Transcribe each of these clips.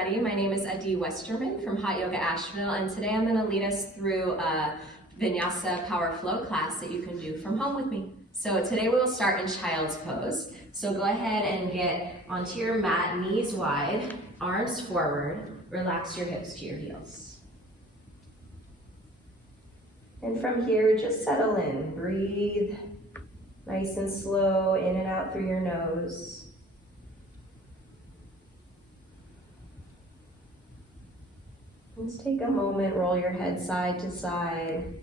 everybody. My name is Adi Westerman from Hot Yoga Asheville, and today I'm going to lead us through a Vinyasa Power Flow class that you can do from home with me. So today we'll start in child's pose. So go ahead and get onto your mat, knees wide, arms forward, relax your hips to your heels. And from here, just settle in. Breathe nice and slow in and out through your nose. Just take a moment, roll your head side to side.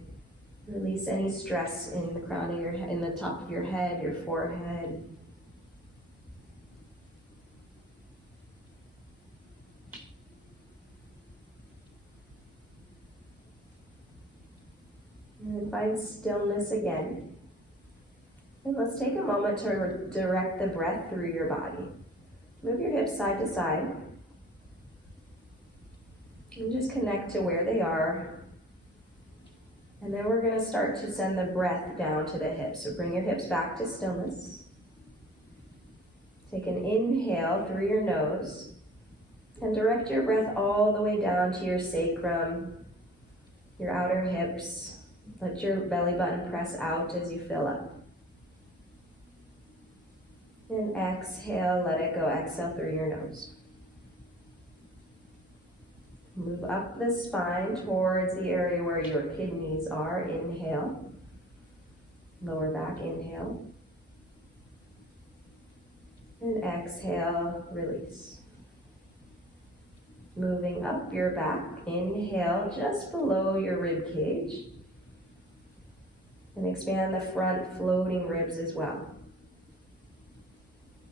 Release any stress in the crown of your head, in the top of your head, your forehead. And then find stillness again. And let's take a moment to direct the breath through your body. Move your hips side to side. And just connect to where they are. And then we're going to start to send the breath down to the hips. So bring your hips back to stillness. Take an inhale through your nose. And direct your breath all the way down to your sacrum, your outer hips. Let your belly button press out as you fill up. And exhale, let it go. Exhale through your nose. Move up the spine towards the area where your kidneys are. Inhale. Lower back, inhale. And exhale, release. Moving up your back, inhale just below your rib cage. And expand the front floating ribs as well.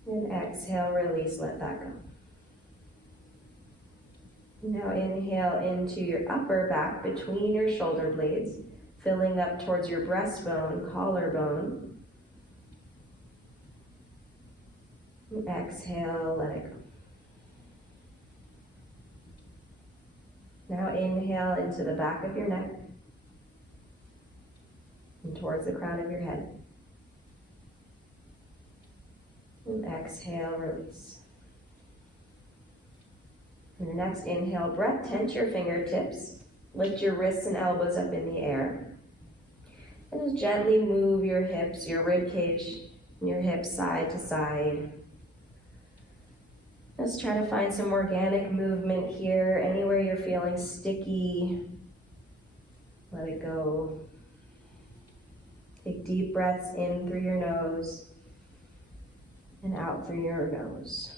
And exhale, release, let that go. Now inhale into your upper back between your shoulder blades, filling up towards your breastbone, collarbone. And exhale, let it go. Now inhale into the back of your neck and towards the crown of your head. And exhale, release. On your next inhale breath, tense your fingertips, lift your wrists and elbows up in the air, and just gently move your hips, your rib cage, and your hips side to side. Let's try to find some organic movement here. Anywhere you're feeling sticky, let it go. Take deep breaths in through your nose and out through your nose.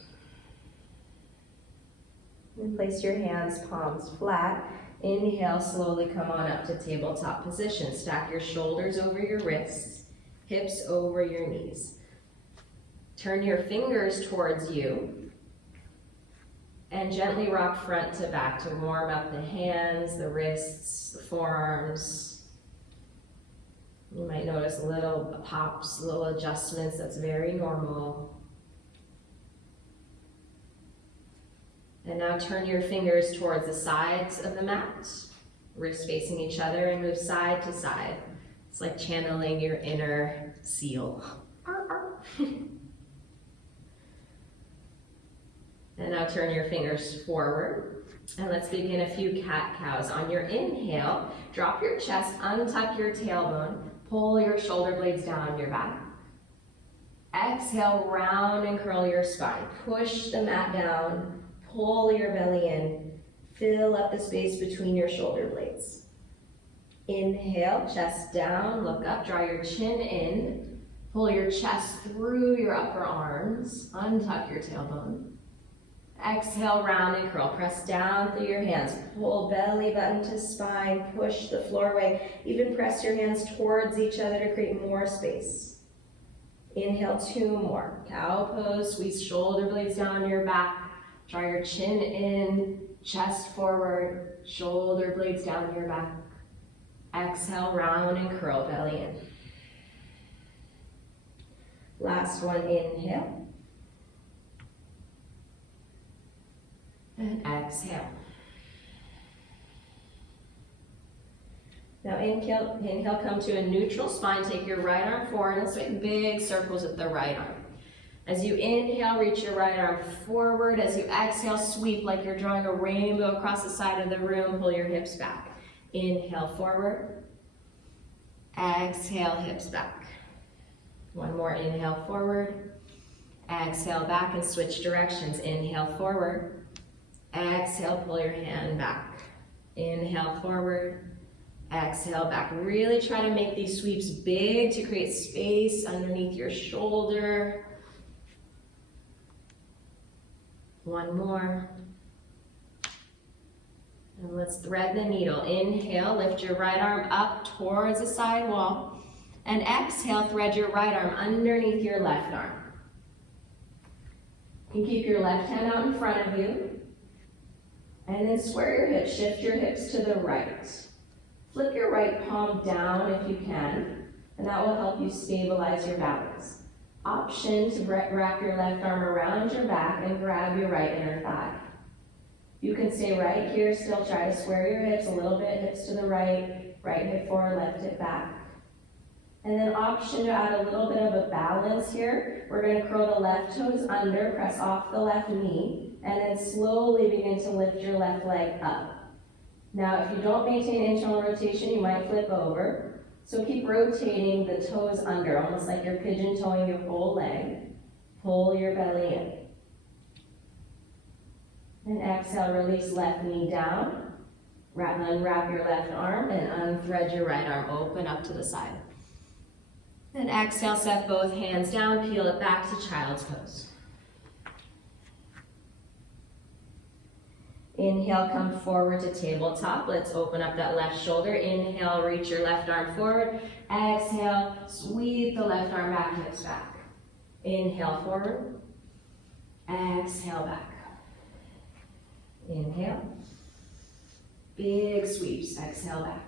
And place your hands, palms flat. Inhale, slowly come on up to tabletop position. Stack your shoulders over your wrists, hips over your knees. Turn your fingers towards you and gently rock front to back to warm up the hands, the wrists, the forearms. You might notice little pops, little adjustments. That's very normal. And now turn your fingers towards the sides of the mat, wrists facing each other, and move side to side. It's like channeling your inner seal. And now turn your fingers forward. And let's begin a few cat-cows. On your inhale, drop your chest, untuck your tailbone, pull your shoulder blades down your back. Exhale, round and curl your spine. Push the mat down. Pull your belly in, fill up the space between your shoulder blades. Inhale, chest down, look up, draw your chin in, pull your chest through your upper arms, untuck your tailbone. Exhale, round and curl, press down through your hands, pull belly button to spine, push the floor away, even press your hands towards each other to create more space. Inhale, 2 more. Cow pose, squeeze shoulder blades down your back. Draw your chin in, chest forward, shoulder blades down your back. Exhale, round and curl, belly in. Last one, inhale. And exhale. Now inhale, come to a neutral spine. Take your right arm forward. Let's make big circles with the right arm. As you inhale, reach your right arm forward. As you exhale, sweep like you're drawing a rainbow across the side of the room. Pull your hips back. Inhale, forward. Exhale, hips back. One more, inhale, forward. Exhale, back and switch directions. Inhale, forward. Exhale, pull your hand back. Inhale, forward. Exhale, back. Really try to make these sweeps big to create space underneath your shoulder. One more. And let's thread the needle. Inhale, lift your right arm up towards the side wall. And exhale, thread your right arm underneath your left arm. You can keep your left hand out in front of you. And then square your hips, shift your hips to the right. Flip your right palm down if you can, and that will help you stabilize your balance. Option to wrap your left arm around your back and grab your right inner thigh. You can stay right here, still try to square your hips a little bit, hips to the right, right hip forward, left hip back. And then option to add a little bit of a balance here. We're going to curl the left toes under, press off the left knee, and then slowly begin to lift your left leg up. Now, if you don't maintain internal rotation, you might flip over. So keep rotating the toes under, almost like you're pigeon toeing your whole leg. Pull your belly in. And exhale, release left knee down. Unwrap your left arm and unthread your right arm, open up to the side. And exhale, set both hands down, peel it back to child's pose. Inhale, come forward to tabletop. Let's open up that left shoulder. Inhale, reach your left arm forward. Exhale, sweep the left arm back, hips back. Inhale, forward. Exhale, back. Inhale. Big sweeps, exhale, back.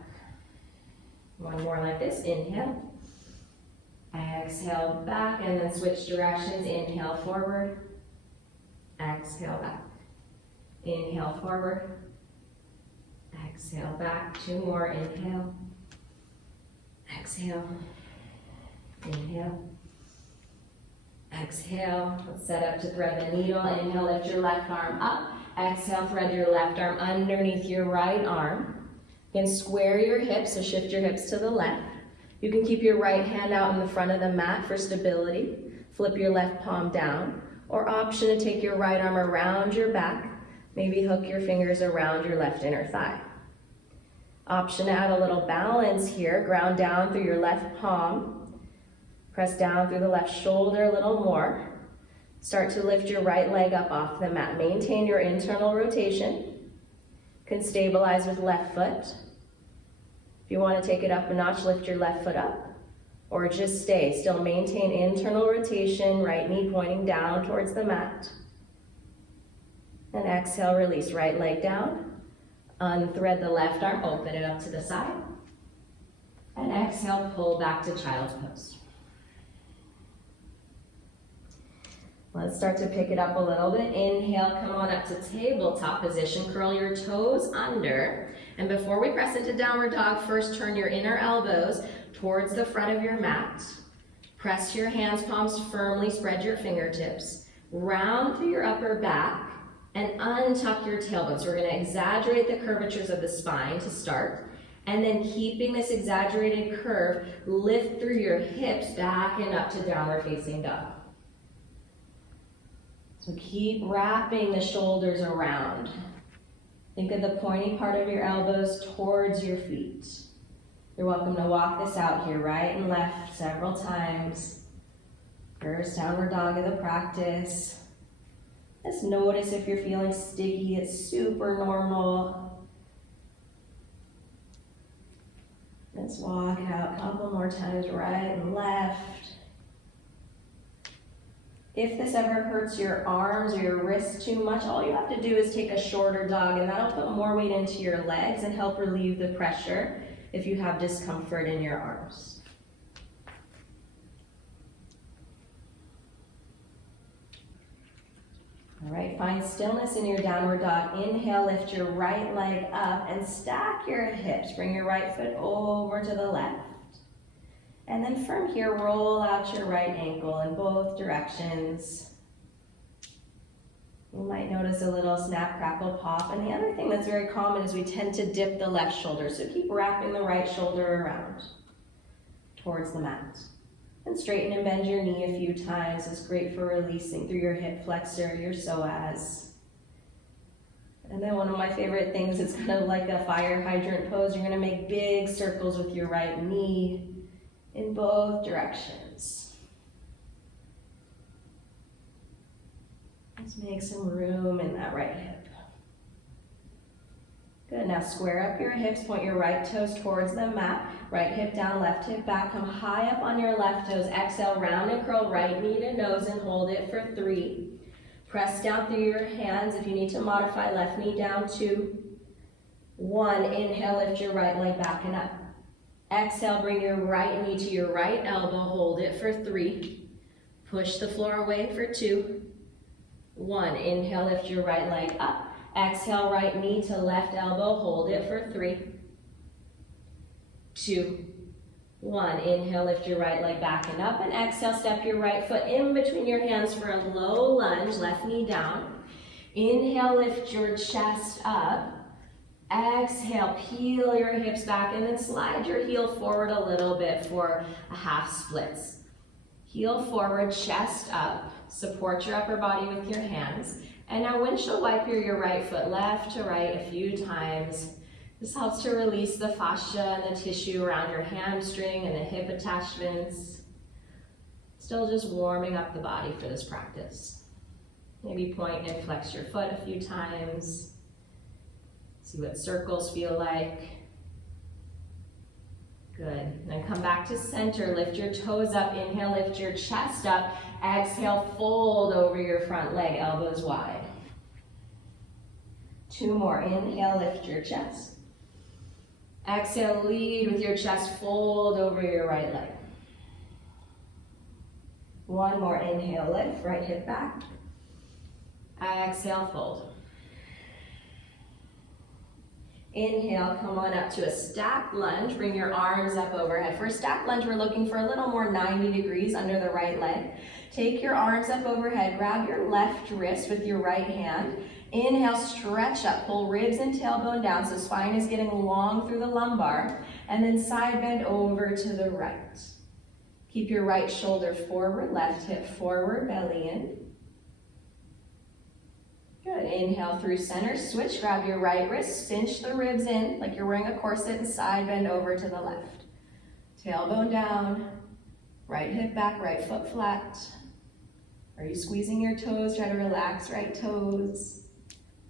One more like this, inhale. Exhale, back, and then switch directions. Inhale, forward. Exhale, back. Inhale, forward. Exhale, back. Two more. Inhale. Exhale. Inhale. Exhale. Let's set up to thread the needle. Inhale, lift your left arm up. Exhale, thread your left arm underneath your right arm. Then square your hips, so shift your hips to the left. You can keep your right hand out in the front of the mat for stability. Flip your left palm down. Or option to take your right arm around your back. Maybe hook your fingers around your left inner thigh. Option to add a little balance here. Ground down through your left palm. Press down through the left shoulder a little more. Start to lift your right leg up off the mat. Maintain your internal rotation. You can stabilize with left foot. If you want to take it up a notch, lift your left foot up. Or just stay. Still maintain internal rotation. Right knee pointing down towards the mat. And exhale, release right leg down. Unthread the left arm, open it up to the side. And exhale, pull back to child's pose. Let's start to pick it up a little bit. Inhale, come on up to tabletop position. Curl your toes under. And before we press into downward dog, first turn your inner elbows towards the front of your mat. Press your hands, palms firmly, spread your fingertips. Round through your upper back. And untuck your tailbone. So we're going to exaggerate the curvatures of the spine to start. And then keeping this exaggerated curve, lift through your hips back and up to downward facing dog. So keep wrapping the shoulders around. Think of the pointy part of your elbows towards your feet. You're welcome to walk this out here, right and left several times. First downward dog of the practice. Just notice if you're feeling sticky, it's super normal. Let's walk it out a couple more times, right and left. If this ever hurts your arms or your wrists too much, all you have to do is take a shorter dog, and that'll put more weight into your legs and help relieve the pressure if you have discomfort in your arms. All right, find stillness in your downward dog. Inhale, lift your right leg up and stack your hips. Bring your right foot over to the left. And then from here, roll out your right ankle in both directions. You might notice a little snap, crackle, pop. And the other thing that's very common is we tend to dip the left shoulder. So keep wrapping the right shoulder around towards the mat. And straighten and bend your knee a few times. It's great for releasing through your hip flexor, your psoas. And then one of my favorite things, it's kind of like a fire hydrant pose. You're going to make big circles with your right knee in both directions. Let's make some room in that right hip. Good, now square up your hips, point your right toes towards the mat, right hip down, left hip back, come high up on your left toes, exhale, round and curl, right knee to nose and hold it for 3. Press down through your hands. If you need to modify, left knee down, 2, 1. Inhale, lift your right leg back and up. Exhale, bring your right knee to your right elbow, hold it for 3. Push the floor away for 2, 1. Inhale, lift your right leg up. Exhale, right knee to left elbow, hold it for 3, 2, 1. Inhale, lift your right leg back and up, and exhale, step your right foot in between your hands for a low lunge, left knee down. Inhale, lift your chest up. Exhale, peel your hips back, and then slide your heel forward a little bit for a half splits. Heel forward, chest up. Support your upper body with your hands. And now windshield wiper your right foot left to right a few times. This helps to release the fascia and the tissue around your hamstring and the hip attachments. Still just warming up the body for this practice. Maybe point and flex your foot a few times. See what circles feel like. Good. Then come back to center. Lift your toes up. Inhale, lift your chest up. Exhale, fold over your front leg, elbows wide. 2 more. Inhale, lift your chest. Exhale, lead with your chest, fold over your right leg. 1 more. Inhale, lift, right hip back. Exhale, fold. Inhale, come on up to a stacked lunge. Bring your arms up overhead. For a stacked lunge, we're looking for a little more 90 degrees under the right leg. Take your arms up overhead. Grab your left wrist with your right hand. Inhale, stretch up. Pull ribs and tailbone down so spine is getting long through the lumbar. And then side bend over to the right. Keep your right shoulder forward, left hip forward, belly in. Good. Inhale through center. Switch. Grab your right wrist. Cinch the ribs in like you're wearing a corset and side bend over to the left. Tailbone down. Right hip back, right foot flat. Are you squeezing your toes? Try to relax right toes.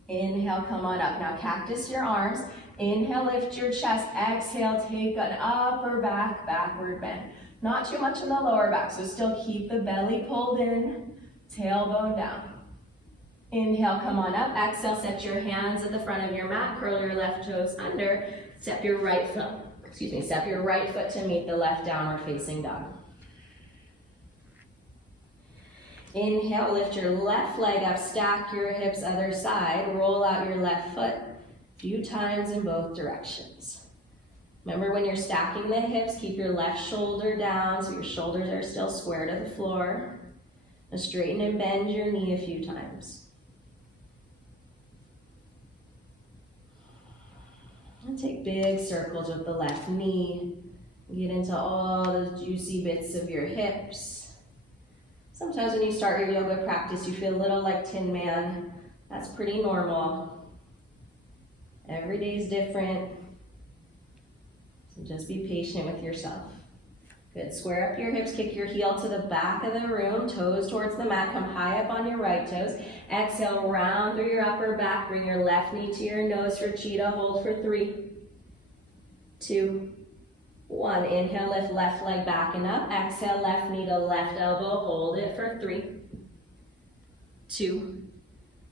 Inhale, come on up. Now cactus your arms. Inhale, lift your chest. Exhale, take an upper back, backward bend. Not too much in the lower back, so still keep the belly pulled in. Tailbone down. Inhale, come on up. Exhale, set your hands at the front of your mat. Curl your left toes under. Step your right foot to meet the left downward facing dog. Inhale, lift your left leg up, stack your hips other side, roll out your left foot a few times in both directions. Remember when you're stacking the hips, keep your left shoulder down so your shoulders are still square to the floor. Now straighten and bend your knee a few times. And take big circles with the left knee. Get into all those juicy bits of your hips. Sometimes when you start your yoga practice, you feel a little like Tin Man. That's pretty normal. Every day is different. So just be patient with yourself. Good. Square up your hips, kick your heel to the back of the room, toes towards the mat, come high up on your right toes. Exhale, round through your upper back, bring your left knee to your nose for cheetah, hold for 3, 2, 1. Inhale, lift left leg back and up. Exhale, left knee to left elbow, hold it for 3, 2,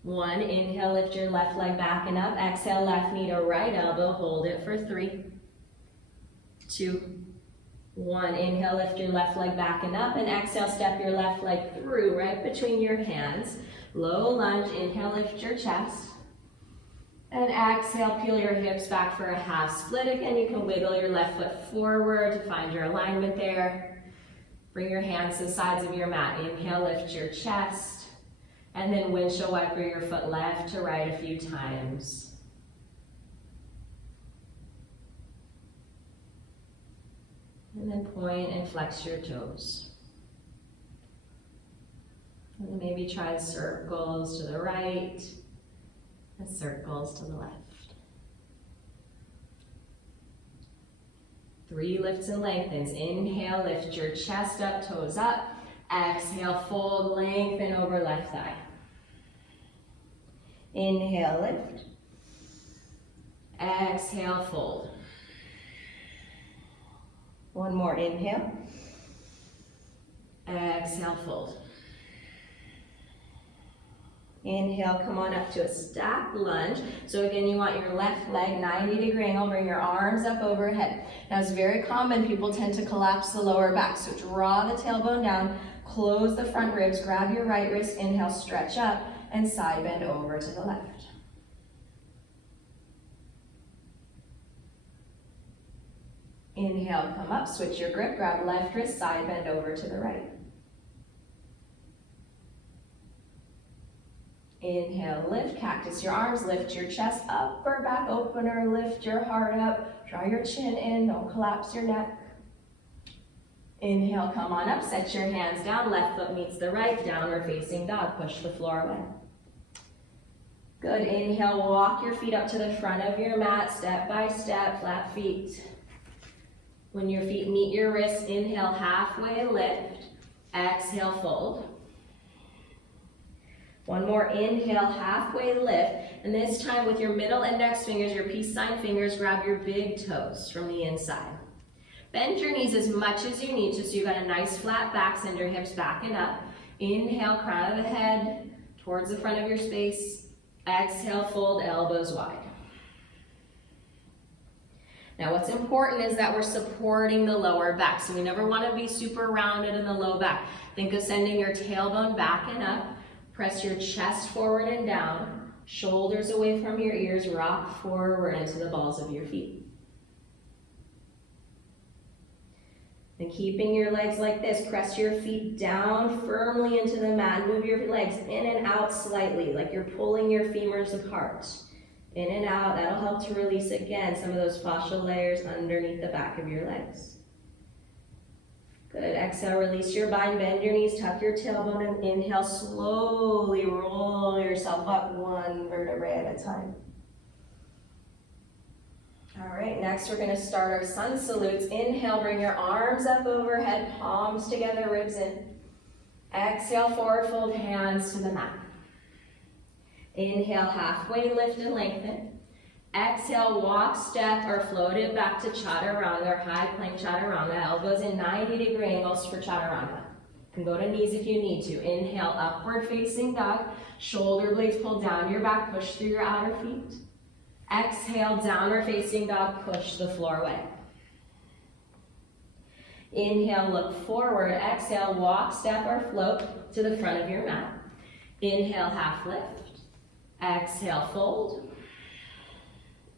1. Inhale, lift your left leg back and up. Exhale, left knee to right elbow, hold it for 3, 2, 1. Inhale, lift your left leg back and up, and exhale, step your left leg through right between your hands. Low lunge. Inhale, lift your chest. And exhale, peel your hips back for a half split. Again, you can wiggle your left foot forward to find your alignment there. Bring your hands to the sides of your mat. Inhale, lift your chest. And then windshield wiper your foot left to right a few times. And then point and flex your toes. And then maybe try circles to the right and circles to the left. 3 lifts and lengthens. Inhale, lift your chest up, toes up. Exhale, fold, lengthen over left thigh. Inhale, lift. Exhale, fold. One more, inhale. Exhale, fold. Inhale, come on up to a stack lunge. So again, you want your left leg 90-degree angle, bring your arms up overhead. Now it's very common, people tend to collapse the lower back. So draw the tailbone down, close the front ribs, grab your right wrist, inhale, stretch up, and side bend over to the left. Inhale, come up, switch your grip, grab left wrist, side bend over to the right. Inhale, lift, cactus your arms, lift your chest, upper back opener, lift your heart up, draw your chin in, don't collapse your neck. Inhale, come on up, set your hands down, left foot meets the right, downward facing dog, push the floor away. Good, inhale, walk your feet up to the front of your mat, step by step, flat feet. When your feet meet your wrists, inhale, halfway lift, exhale, fold. One more, inhale, halfway lift, and this time with your middle index fingers, your peace sign fingers, grab your big toes from the inside. Bend your knees as much as you need to, so you've got a nice flat back, send your hips back and up. Inhale, crown of the head, towards the front of your space. Exhale, fold, elbows wide. Now what's important is that we're supporting the lower back, so we never want to be super rounded in the low back. Think of sending your tailbone back and up. Press your chest forward and down, shoulders away from your ears, rock forward into the balls of your feet. And keeping your legs like this, press your feet down firmly into the mat, move your legs in and out slightly, like you're pulling your femurs apart. In and out, that'll help to release again some of those fascial layers underneath the back of your legs. Good, exhale, release your bind, bend your knees, tuck your tailbone, and inhale, slowly roll yourself up one vertebrae at a time. All right, next we're gonna start our sun salutes. Inhale, bring your arms up overhead, palms together, ribs in. Exhale, forward fold, hands to the mat. Inhale, halfway lift and lengthen. Exhale, walk, step, or float it back to chaturanga or high plank chaturanga. Elbows in 90-degree angles for chaturanga. You can go to knees if you need to. Inhale, upward facing dog. Shoulder blades pull down your back, push through your outer feet. Exhale, downward facing dog, push the floor away. Inhale, look forward. Exhale, walk, step, or float to the front of your mat. Inhale, half lift. Exhale, fold.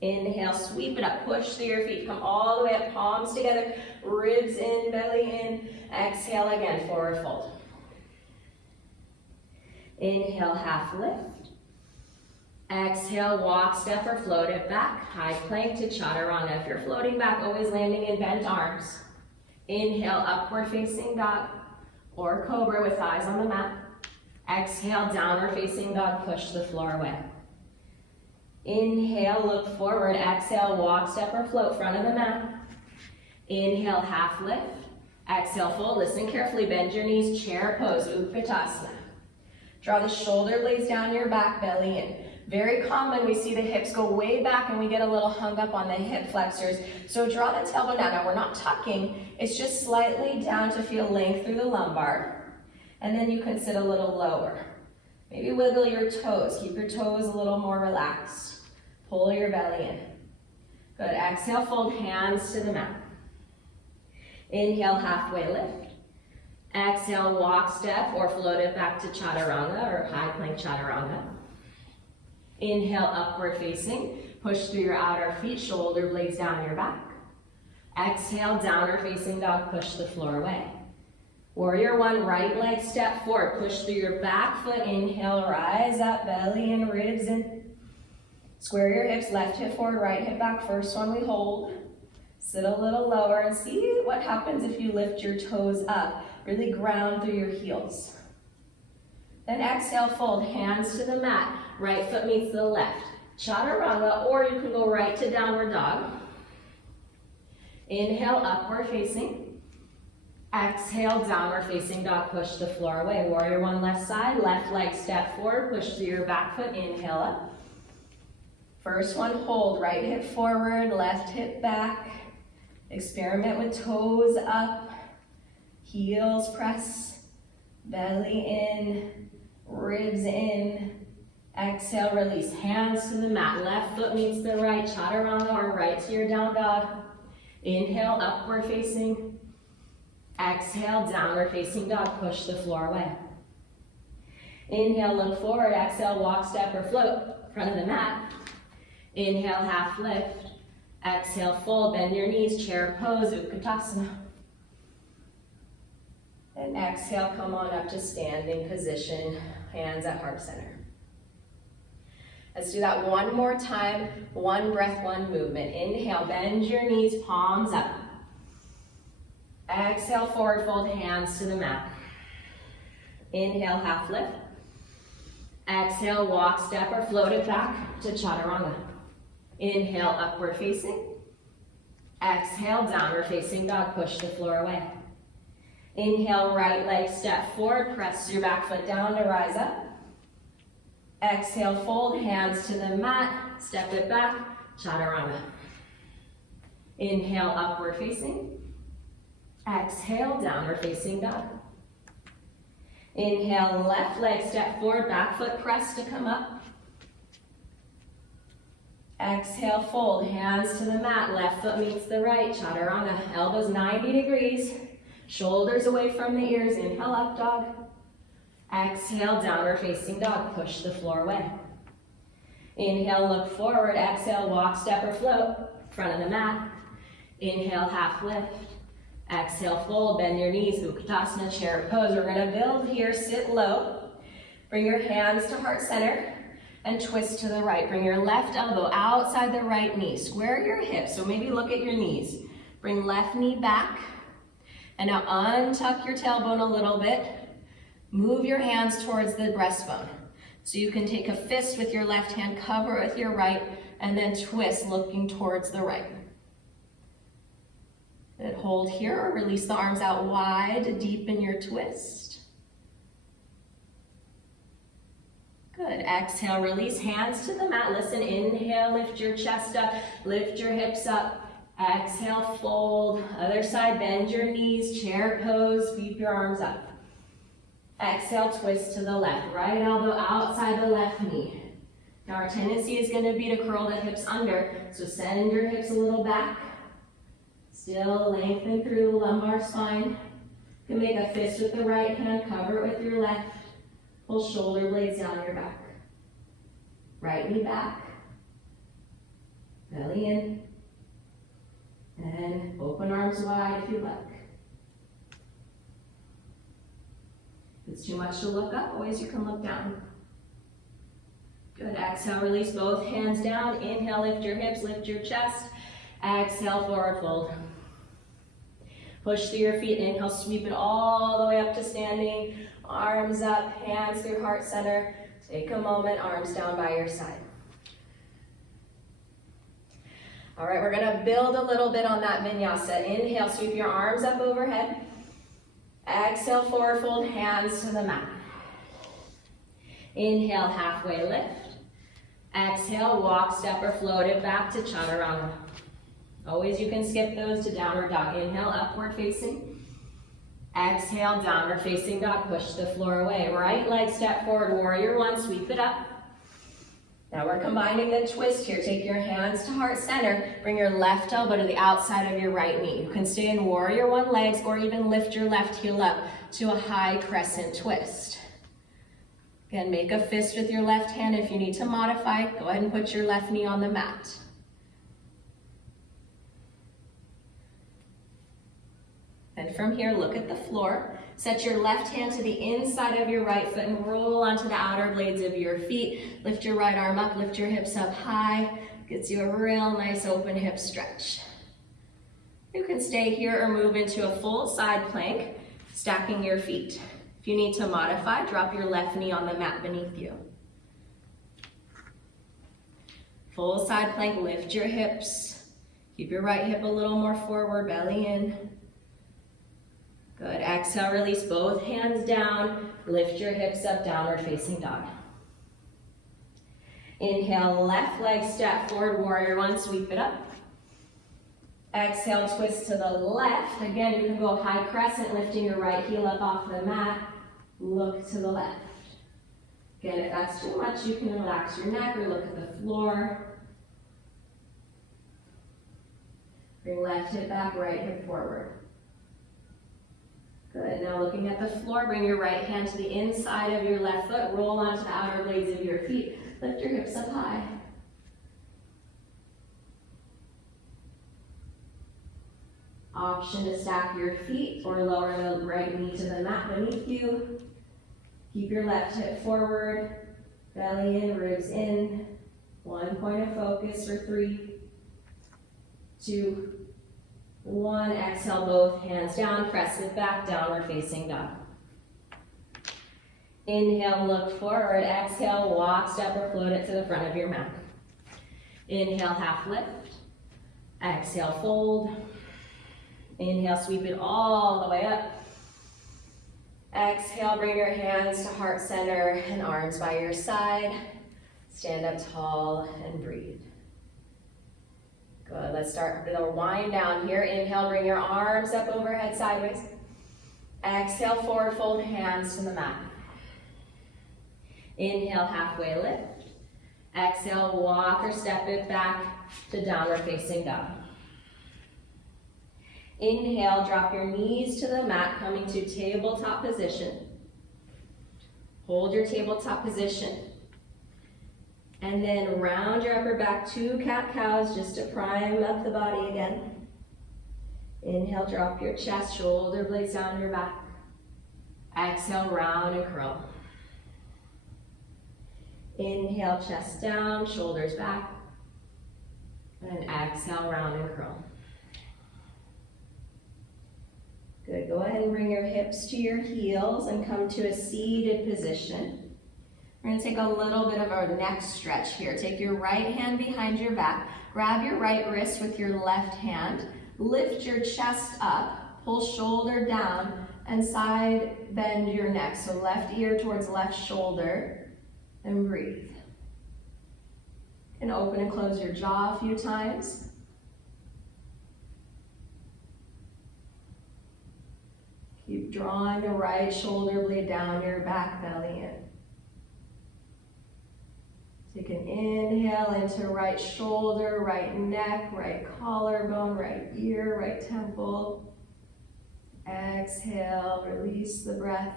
Inhale, sweep it up, push through your feet, come all the way up, palms together, ribs in, belly in. Exhale again, forward fold. Inhale, half lift. Exhale, walk, step, or float it back. High plank to chaturanga. If you're floating back, always landing in bent arms. Inhale, upward facing dog or cobra with thighs on the mat. Exhale, downward facing dog, push the floor away. Inhale, look forward. Exhale, walk, step, or float, front of the mat. Inhale, half lift. Exhale, fold. Listen carefully. Bend your knees, chair pose, Upitasana. Draw the shoulder blades down your back, belly in. Very common, we see the hips go way back and we get a little hung up on the hip flexors. So draw the tailbone down. Now we're not tucking, it's just slightly down to feel length through the lumbar. And then you can sit a little lower. Maybe wiggle your toes. Keep your toes a little more relaxed. Pull your belly in. Good. Exhale, fold hands to the mat. Inhale, halfway lift. Exhale, walk, step, or float it back to chaturanga or high plank chaturanga. Inhale, upward facing. Push through your outer feet, shoulder blades down your back. Exhale, downward facing dog, push the floor away. Warrior one, right leg step forward. Push through your back foot. Inhale, rise up, belly and ribs in. Square your hips, left hip forward, right hip back. First one we hold. Sit a little lower and see what happens if you lift your toes up. Really ground through your heels. Then exhale, fold, hands to the mat. Right foot meets the left. Chaturanga, or you can go right to downward dog. Inhale, upward facing. Exhale, downward facing dog, push the floor away. Warrior one, left side, left leg step forward, push through your back foot, inhale up. First one, hold, right hip forward, left hip back. Experiment with toes up, heels press, belly in, ribs in. Exhale, release, hands to the mat. Left foot meets the right, chaturanga or right to your down dog. Inhale, upward facing. Exhale, downward facing dog, push the floor away. Inhale, look forward. Exhale, walk, step, or float, front of the mat. Inhale, half lift. Exhale, fold, bend your knees, chair pose, Utkatasana. And exhale, come on up to standing position, hands at heart center. Let's do that one more time, one breath, one movement. Inhale, bend your knees, palms up. Exhale, forward fold, hands to the mat. Inhale, half lift. Exhale, walk, step, or float it back to chaturanga. Inhale, upward facing. Exhale, downward facing dog, push the floor away. Inhale, right leg step forward, press your back foot down to rise up. Exhale, fold, hands to the mat, step it back, chaturanga. Inhale, upward facing. Exhale, downward facing dog. Inhale, left leg step forward, back foot press to come up. Exhale, fold, hands to the mat, left foot meets the right, chaturanga. Elbows 90 degrees, shoulders away from the ears. Inhale, up dog. Exhale, downward facing dog, push the floor away. Inhale, look forward. Exhale, walk, step, or float, front of the mat. Inhale, half lift. Exhale, fold, bend your knees, Utkatasana, chair pose. We're gonna build here, sit low. Bring your hands to heart center and twist to the right. Bring your left elbow outside the right knee. Square your hips, so maybe look at your knees. Bring left knee back. And now untuck your tailbone a little bit. Move your hands towards the breastbone. So you can take a fist with your left hand, cover it with your right, and then twist looking towards the right. Good. Hold here or release the arms out wide to deepen your twist. Good. Exhale, release, hands to the mat. Listen, inhale, lift your chest up, lift your hips up. Exhale, fold. Other side, bend your knees, chair pose, sweep your arms up. Exhale, twist to the left. Right elbow outside the left knee. Now our tendency is going to be to curl the hips under, so send your hips a little back. Still lengthen through the lumbar spine. You can make a fist with the right hand, cover it with your left. Pull shoulder blades down your back. Right knee back. Belly in. And open arms wide if you like. If it's too much to look up, always you can look down. Good. Exhale, release both hands down. Inhale, lift your hips, lift your chest. Exhale, forward fold. Push through your feet. Inhale, sweep it all the way up to standing. Arms up, hands through heart center. Take a moment, arms down by your side. All right, we're gonna build a little bit on that vinyasa. Inhale, sweep your arms up overhead. Exhale, forward fold, hands to the mat. Inhale, halfway lift. Exhale, walk, step, or float it back to chaturanga. Always you can skip those to downward dog. Inhale, upward facing. Exhale, downward facing dog, push the floor away. Right leg step forward, warrior one, sweep it up. Now we're combining the twist here. Take your hands to heart center. Bring your left elbow to the outside of your right knee. You can stay in warrior one legs or even lift your left heel up to a high crescent twist. Again, make a fist with your left hand. If you need to modify, go ahead and put your left knee on the mat. And from here, look at the floor. Set your left hand to the inside of your right foot and roll onto the outer blades of your feet. Lift your right arm up, lift your hips up high. Gets you a real nice open hip stretch. You can stay here or move into a full side plank, stacking your feet. If you need to modify, drop your left knee on the mat beneath you. Full side plank, lift your hips. Keep your right hip a little more forward, belly in. Good, exhale, release both hands down. Lift your hips up, downward facing dog. Inhale, left leg step forward, warrior one, sweep it up. Exhale, twist to the left. Again, you can go high crescent, lifting your right heel up off the mat. Look to the left. Again, if that's too much, you can relax your neck or look at the floor. Bring left hip back, right hip forward. Good, now looking at the floor, bring your right hand to the inside of your left foot, roll onto the outer blades of your feet. Lift your hips up high. Option to stack your feet or lower the right knee to the mat beneath you. Keep your left hip forward, belly in, ribs in. One point of focus for 3, 2, 1. Exhale, both hands down, press it back, downward facing dog. Inhale, look forward. Exhale, walk, step, or float it to the front of your mat. Inhale, half lift. Exhale, fold. Inhale, sweep it all the way up. Exhale, bring your hands to heart center and arms by your side. Stand up tall and breathe. Good, let's start with a wind down here. Inhale, bring your arms up overhead sideways. Exhale, forward fold hands to the mat. Inhale, halfway lift. Exhale, walk or step it back to downward facing dog. Inhale, drop your knees to the mat, coming to tabletop position. Hold your tabletop position. And then round your upper back, 2 cat-cows, just to prime up the body again. Inhale, drop your chest, shoulder blades down your back. Exhale, round and curl. Inhale, chest down, shoulders back. And exhale, round and curl. Good, go ahead and bring your hips to your heels and come to a seated position. We're gonna take a little bit of a neck stretch here. Take your right hand behind your back, grab your right wrist with your left hand, lift your chest up, pull shoulder down, and side bend your neck. So left ear towards left shoulder, and breathe. And open and close your jaw a few times. Keep drawing the right shoulder blade down your back, belly in. Take an inhale into right shoulder, right neck, right collarbone, right ear, right temple. Exhale, release the breath.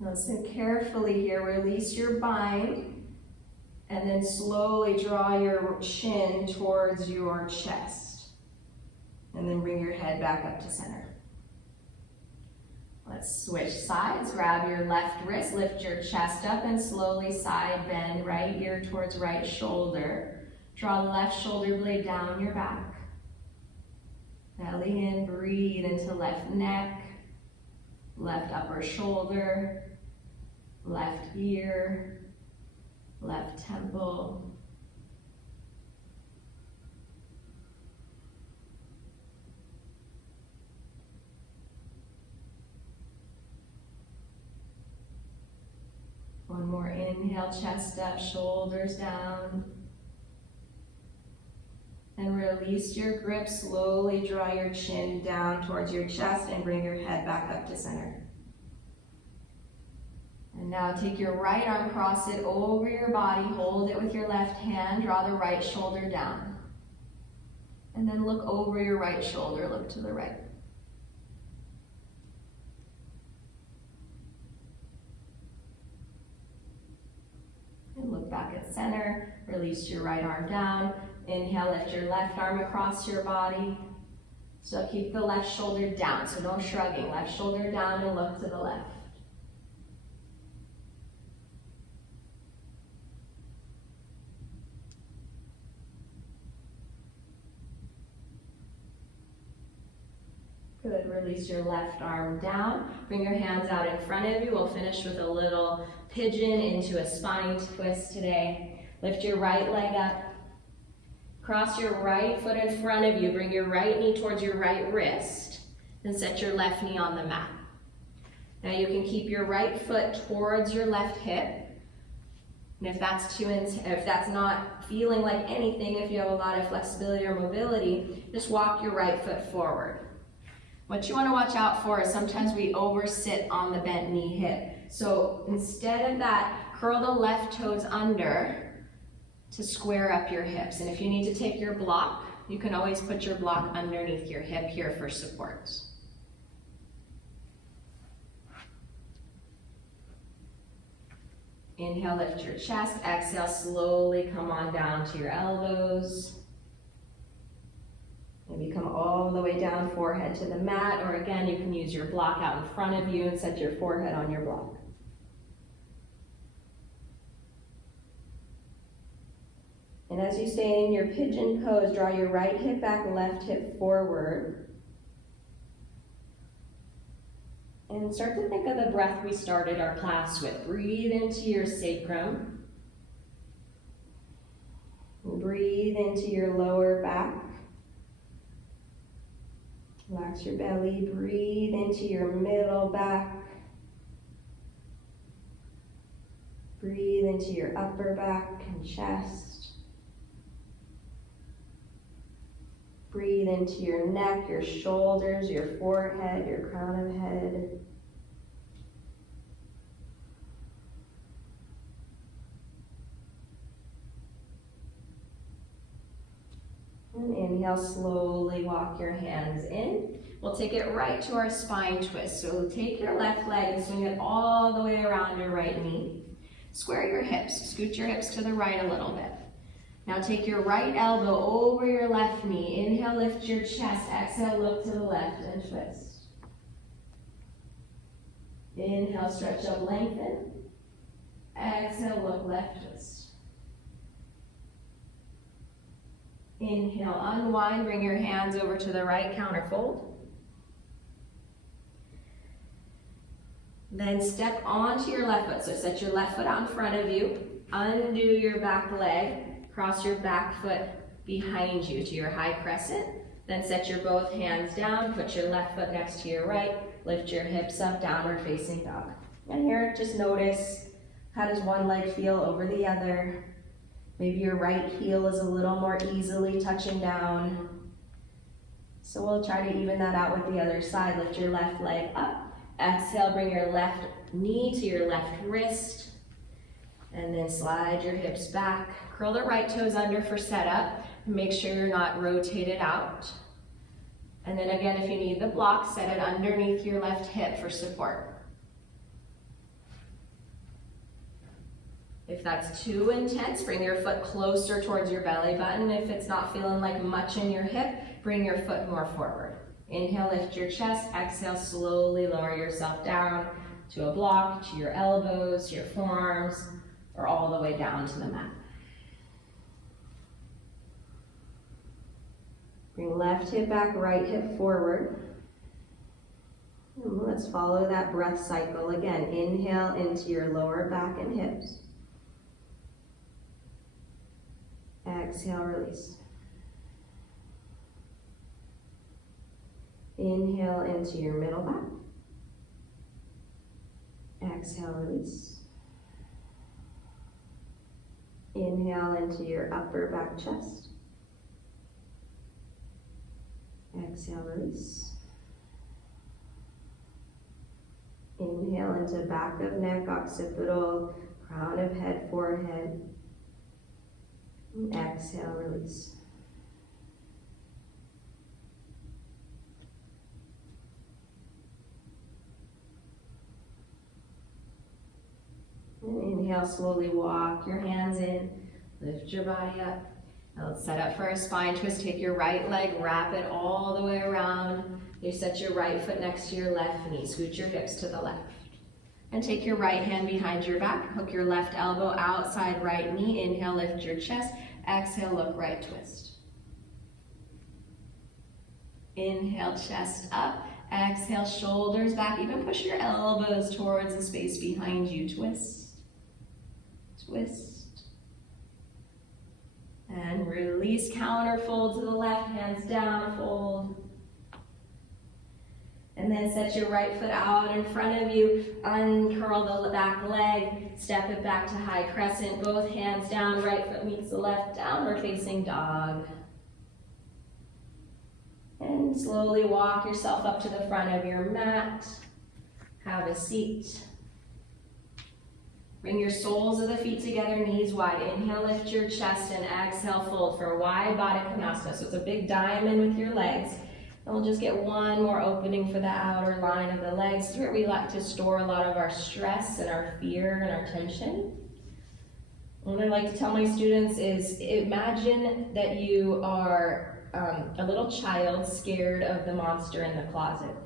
Listen carefully here, release your bind, and then slowly draw your chin towards your chest. And then bring your head back up to center. Let's switch sides. Grab your left wrist, lift your chest up, and slowly side bend right ear towards right shoulder. Draw left shoulder blade down your back. Belly in, breathe into left neck, left upper shoulder, left ear, left temple. One more inhale, chest up, shoulders down. And release your grip, slowly draw your chin down towards your chest and bring your head back up to center. And now take your right arm, cross it over your body, hold it with your left hand, draw the right shoulder down. And then look over your right shoulder, look to the right. center. Release your right arm down. Inhale, lift your left arm across your body. So keep the left shoulder down, so no shrugging. Left shoulder down and look to the left. Good, release your left arm down. Bring your hands out in front of you. We'll finish with a little pigeon into a spine twist today. Lift your right leg up. Cross your right foot in front of you. Bring your right knee towards your right wrist. Then set your left knee on the mat. Now you can keep your right foot towards your left hip. And if that's not feeling like anything, if you have a lot of flexibility or mobility, just walk your right foot forward. What you want to watch out for is sometimes we over-sit on the bent knee hip. So instead of that, curl the left toes under to square up your hips. And if you need to take your block, you can always put your block underneath your hip here for support. Inhale, lift your chest. Exhale, slowly come on down to your elbows. Maybe come all the way down, forehead to the mat, or again, you can use your block out in front of you and set your forehead on your block. And as you stay in your pigeon pose, draw your right hip back, left hip forward. And start to think of the breath we started our class with. Breathe into your sacrum. Breathe into your lower back. Relax your belly, breathe into your middle back. Breathe into your upper back and chest. Breathe into your neck, your shoulders, your forehead, your crown of head. And inhale, slowly walk your hands in. We'll take it right to our spine twist. So take your left leg and swing it all the way around your right knee. Square your hips, scoot your hips to the right a little bit. Now take your right elbow over your left knee. Inhale, lift your chest. Exhale, look to the left and twist. Inhale, stretch up, lengthen. Exhale, look left, twist. Inhale, unwind, bring your hands over to the right counterfold. Then step onto your left foot. So set your left foot out in front of you. Undo your back leg. Cross your back foot behind you to your high crescent. Then set your both hands down. Put your left foot next to your right. Lift your hips up, downward facing dog. And here, just notice, how does one leg feel over the other? Maybe your right heel is a little more easily touching down. So we'll try to even that out with the other side. Lift your left leg up. Exhale, bring your left knee to your left wrist. And then slide your hips back. Curl the right toes under for setup. Make sure you're not rotated out. And then again, if you need the block, set it underneath your left hip for support. If that's too intense, bring your foot closer towards your belly button. If it's not feeling like much in your hip, bring your foot more forward. Inhale, lift your chest. Exhale, slowly lower yourself down to a block, to your elbows, your forearms, or all the way down to the mat. Bring left hip back, right hip forward. And let's follow that breath cycle again. Inhale into your lower back and hips. Exhale, release. Inhale into your middle back. Exhale, release. Inhale into your upper back chest. Exhale, release. Inhale into back of neck, occipital, crown of head, forehead. Exhale, release. And inhale, slowly walk your hands in. Lift your body up. Now let's set up for a spine twist. Take your right leg, wrap it all the way around. You set your right foot next to your left knee. Scoot your hips to the left. And take your right hand behind your back. Hook your left elbow outside right knee. Inhale, lift your chest. Exhale, look right, twist. Inhale, chest up. Exhale, shoulders back. Even push your elbows towards the space behind you. Twist. Twist. And release, counter fold to the left, hands down, fold. And then set your right foot out in front of you, uncurl the back leg, step it back to high crescent, both hands down, right foot meets the left, downward facing dog. And slowly walk yourself up to the front of your mat, have a seat. Bring your soles of the feet together, knees wide. Inhale, lift your chest, and exhale, fold for a wide Baddha Konasana. So it's a big diamond with your legs. And we'll just get one more opening for the outer line of the legs. It's where we like to store a lot of our stress and our fear and our tension. What I like to tell my students is, imagine that you are a little child scared of the monster in the closet.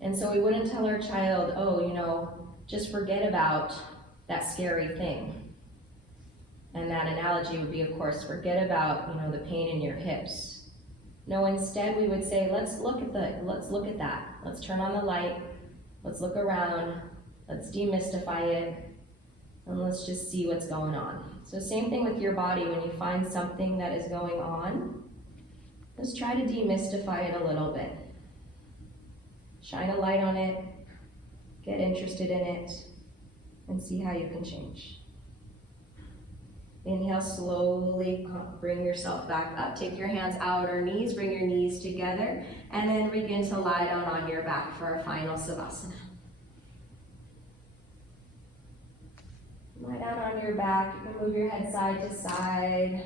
And so we wouldn't tell our child, oh, you know, just forget about that scary thing. And that analogy would be, of course, forget about, you know, the pain in your hips. No, instead we would say, let's look at that. Let's turn on the light. Let's look around. Let's demystify it. And let's just see what's going on. So same thing with your body. When you find something that is going on, let's try to demystify it a little bit. Shine a light on it. Get interested in it. And see how you can change. Inhale, slowly bring yourself back up. Take your hands outer knees, bring your knees together, and then begin to lie down on your back for our final Savasana. Lie down on your back. You can move your head side to side.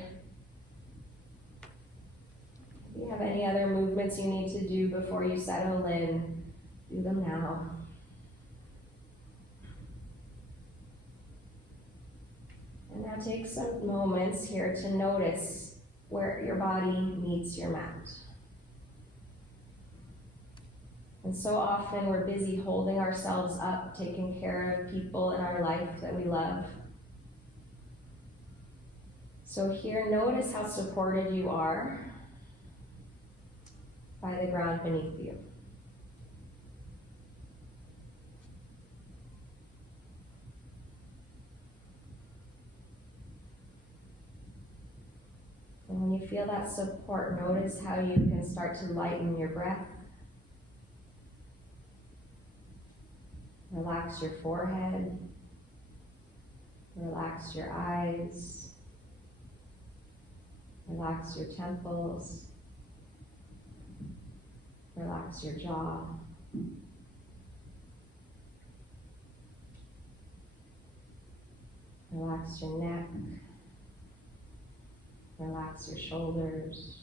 If you have any other movements you need to do before you settle in, do them now. And now take some moments here to notice where your body meets your mat. And so often we're busy holding ourselves up, taking care of people in our life that we love. So here, notice how supported you are by the ground beneath you. And when you feel that support, notice how you can start to lighten your breath. Relax your forehead. Relax your eyes. Relax your temples. Relax your jaw. Relax your neck. Relax your shoulders.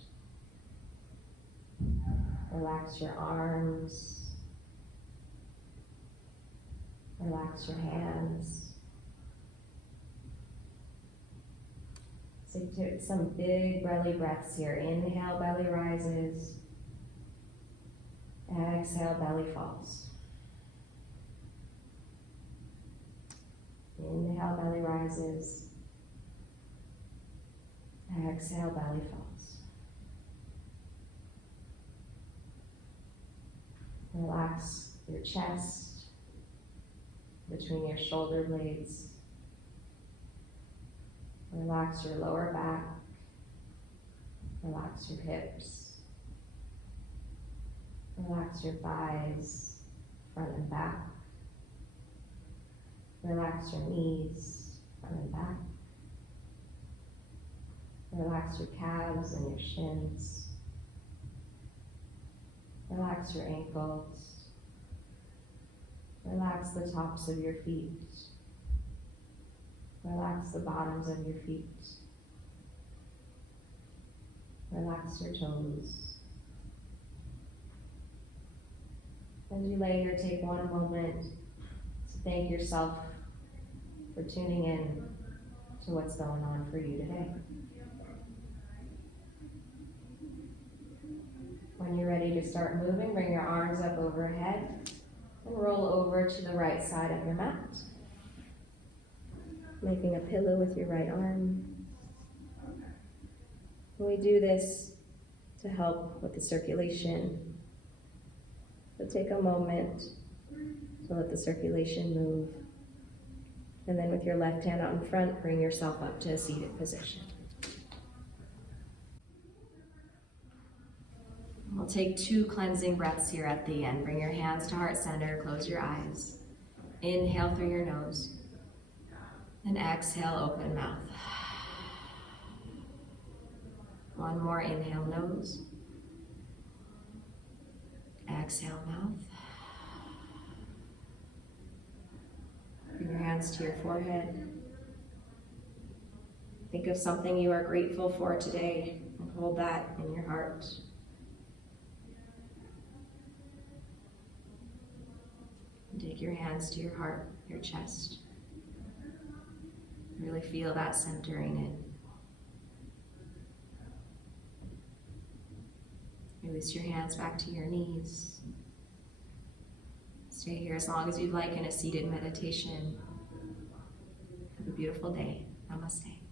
Relax your arms. Relax your hands. So take some big belly breaths here. Inhale, belly rises. Exhale, belly falls. Inhale, belly rises. Exhale, belly falls. Relax your chest between your shoulder blades. Relax your lower back. Relax your hips. Relax your thighs, front and back. Relax your knees, front and back. Relax your calves and your shins. Relax your ankles. Relax the tops of your feet. Relax the bottoms of your feet. Relax your toes. As you lay here, take one moment to thank yourself for tuning in to what's going on for you today. When you're ready to start moving, bring your arms up overhead and roll over to the right side of your mat. Making a pillow with your right arm. And we do this to help with the circulation. So take a moment to let the circulation move. And then with your left hand out in front, bring yourself up to a seated position. We'll take 2 cleansing breaths here at the end. Bring your hands to heart center, close your eyes. Inhale through your nose. And exhale, open mouth. One more, inhale, nose. Exhale, mouth. Bring your hands to your forehead. Think of something you are grateful for today and hold that in your heart. And take your hands to your heart, your chest. Really feel that centering in. Release your hands back to your knees. Stay here as long as you'd like in a seated meditation. Have a beautiful day. Namaste.